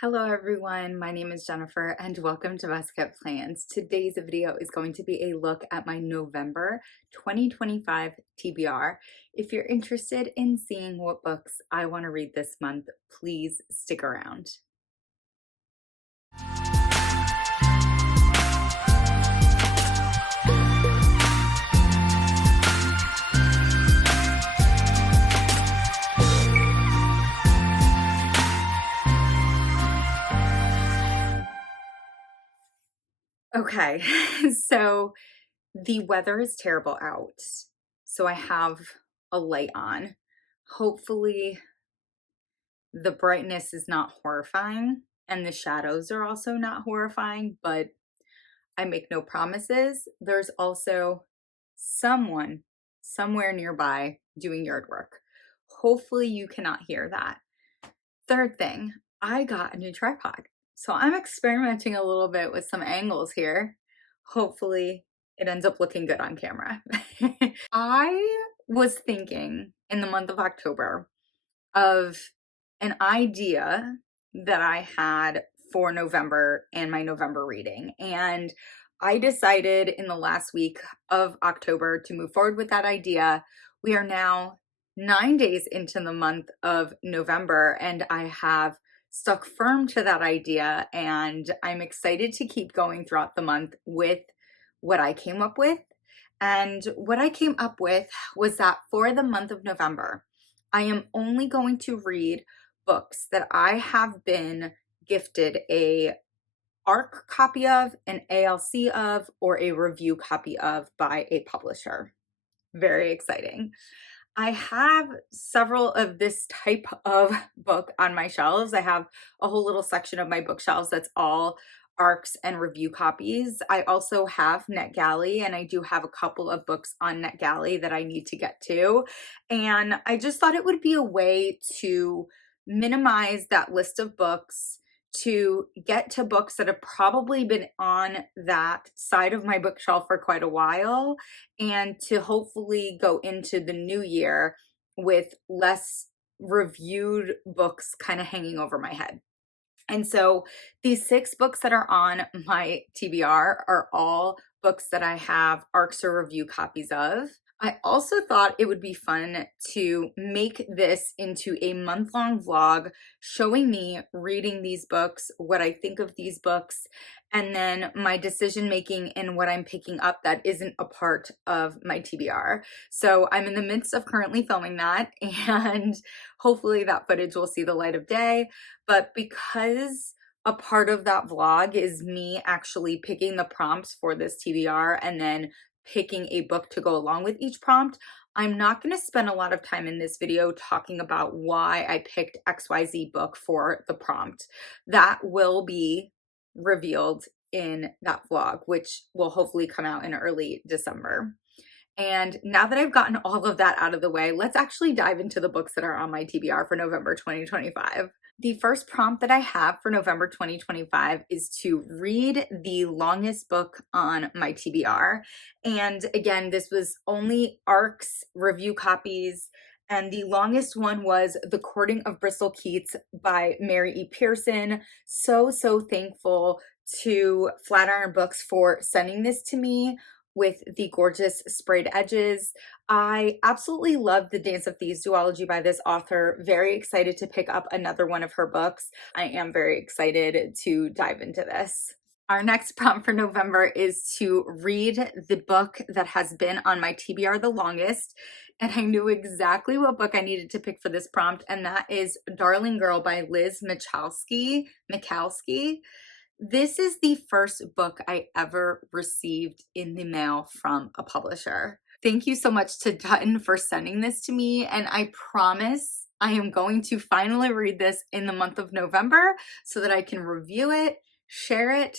Hello everyone, my name is Jennifer and welcome to Best Kept Plans. Today's video is going to be a look at my November 2025 TBR. If you're interested in seeing what books I want to read this month, please stick around. Okay, so the weather is terrible out, so I have a light on. Hopefully the brightness is not horrifying and the shadows are also not horrifying, but I make no promises. There's also someone somewhere nearby doing yard work. Hopefully you cannot hear that. Third thing, I got a new tripod. So I'm experimenting a little bit with some angles here. Hopefully it ends up looking good on camera. I was thinking in the month of October of an idea that I had for November and my November reading. And I decided in the last week of October to move forward with that idea. We are now 9 days into the month of November, and I have stuck firm to that idea. And I'm excited to keep going throughout the month with what I came up with. And what I came up with was that for the month of November, I am only going to read books that I have been gifted a ARC copy of, an ALC of, or a review copy of by a publisher. Very exciting. I have several of this type of book on my shelves. I have a whole little section of my bookshelves that's all ARCs and review copies. I also have NetGalley, and I do have a couple of books on NetGalley that I need to get to. And I just thought it would be a way to minimize that list of books, to get to books that have probably been on that side of my bookshelf for quite a while, and to hopefully go into the new year with less reviewed books kind of hanging over my head. And so these 6 books that are on my TBR are all books that I have ARCs or review copies of. I also thought it would be fun to make this into a month-long vlog showing me reading these books, what I think of these books, and then my decision making and what I'm picking up that isn't a part of my TBR. So I'm in the midst of currently filming that, and hopefully that footage will see the light of day. But because a part of that vlog is me actually picking the prompts for this TBR and then picking a book to go along with each prompt, I'm not going to spend a lot of time in this video talking about why I picked XYZ book for the prompt. That will be revealed in that vlog, which will hopefully come out in early December. And now that I've gotten all of that out of the way, let's actually dive into the books that are on my TBR for November 2025. The first prompt that I have for November 2025 is to read the longest book on my TBR. And again, this was only ARCs review copies, and the longest one was The Courting of Bristol Keats by Mary E. Pearson. So thankful to Flatiron Books for sending this to me with the gorgeous sprayed edges. I absolutely love the Dance of Thieves duology by this author. Very excited to pick up another one of her books. I am very excited to dive into this. Our next prompt for November is to read the book that has been on my TBR the longest. And I knew exactly what book I needed to pick for this prompt, and that is Darling Girl by Liz Michalski. This is the first book I ever received in the mail from a publisher. Thank you so much to Dutton for sending this to me, and I promise I am going to finally read this in the month of November so that I can review it, share it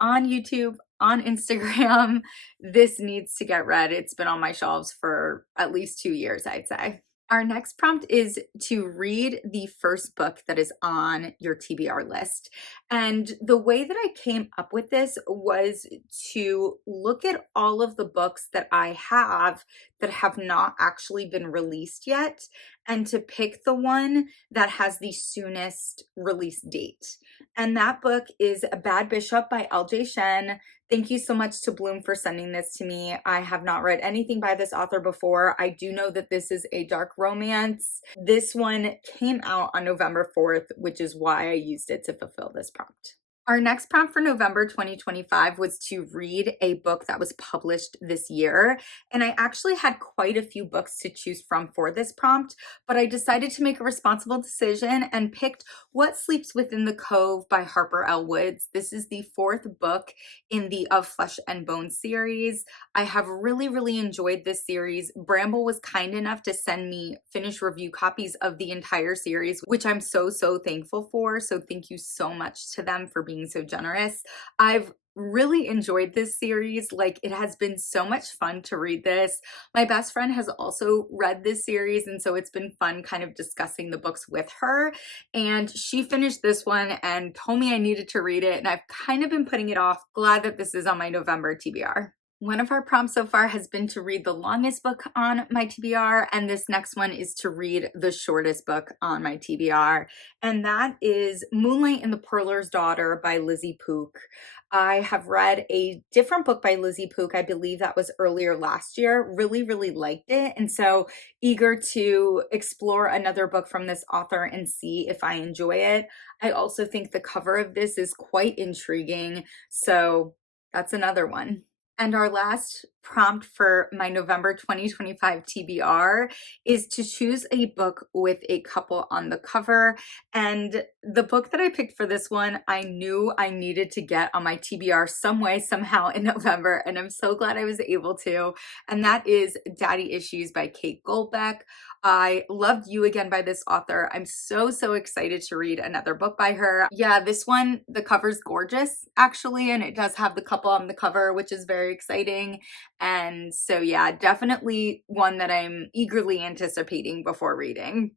on YouTube, on Instagram. This needs to get read. It's been on my shelves for at least 2 years, I'd say. Our next prompt is to read the first book that is on your TBR list. And the way that I came up with this was to look at all of the books that have not actually been released yet, and to pick the one that has the soonest release date. And that book is A Bad Bishop by LJ Shen. Thank you so much to Bloom for sending this to me. I have not read anything by this author before. I do know that this is a dark romance. This one came out on November 4th, which is why I used it to fulfill this prompt. Our next prompt for November 2025 was to read a book that was published this year. And I actually had quite a few books to choose from for this prompt, but I decided to make a responsible decision and picked What Sleeps Within the Cove by Harper L. Woods. This is the fourth book in the Of Flesh and Bone series. I have really enjoyed this series. Bramble was kind enough to send me finished review copies of the entire series, which I'm so thankful for. So thank you so much to them for being so generous. I've really enjoyed this series. Like, it has been so much fun to read this. My best friend has also read this series, and so it's been fun kind of discussing the books with her. And she finished this one and told me I needed to read it, and I've kind of been putting it off. Glad that this is on my November TBR. One of our prompts so far has been to read the longest book on my TBR, and this next one is to read the shortest book on my TBR, and that is Moonlight and the Pearler's Daughter by Lizzie Pook. I have read a different book by Lizzie Pook. I believe that was earlier last year. Really liked it, and so eager to explore another book from this author and see if I enjoy it. I also think the cover of this is quite intriguing, so that's another one. And our last prompt for my November 2025 TBR is to choose a book with a couple on the cover. And the book that I picked for this one, I knew I needed to get on my TBR some way, somehow in November, and I'm so glad I was able to. And that is Daddy Issues by Kate Goldbeck. I loved You Again by this author. I'm so excited to read another book by her. Yeah, this one, the cover's gorgeous actually, and it does have the couple on the cover, which is very exciting. And so yeah, definitely one that I'm eagerly anticipating before reading.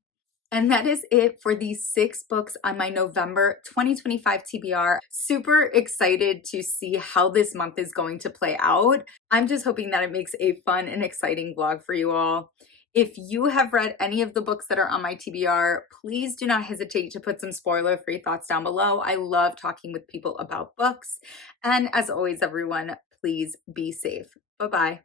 And that is it for these 6 books on my November 2025 TBR. Super excited to see how this month is going to play out. I'm just hoping that it makes a fun and exciting vlog for you all. If you have read any of the books that are on my TBR, please do not hesitate to put some spoiler-free thoughts down below. I love talking with people about books. And as always, everyone, please be safe. Bye-bye.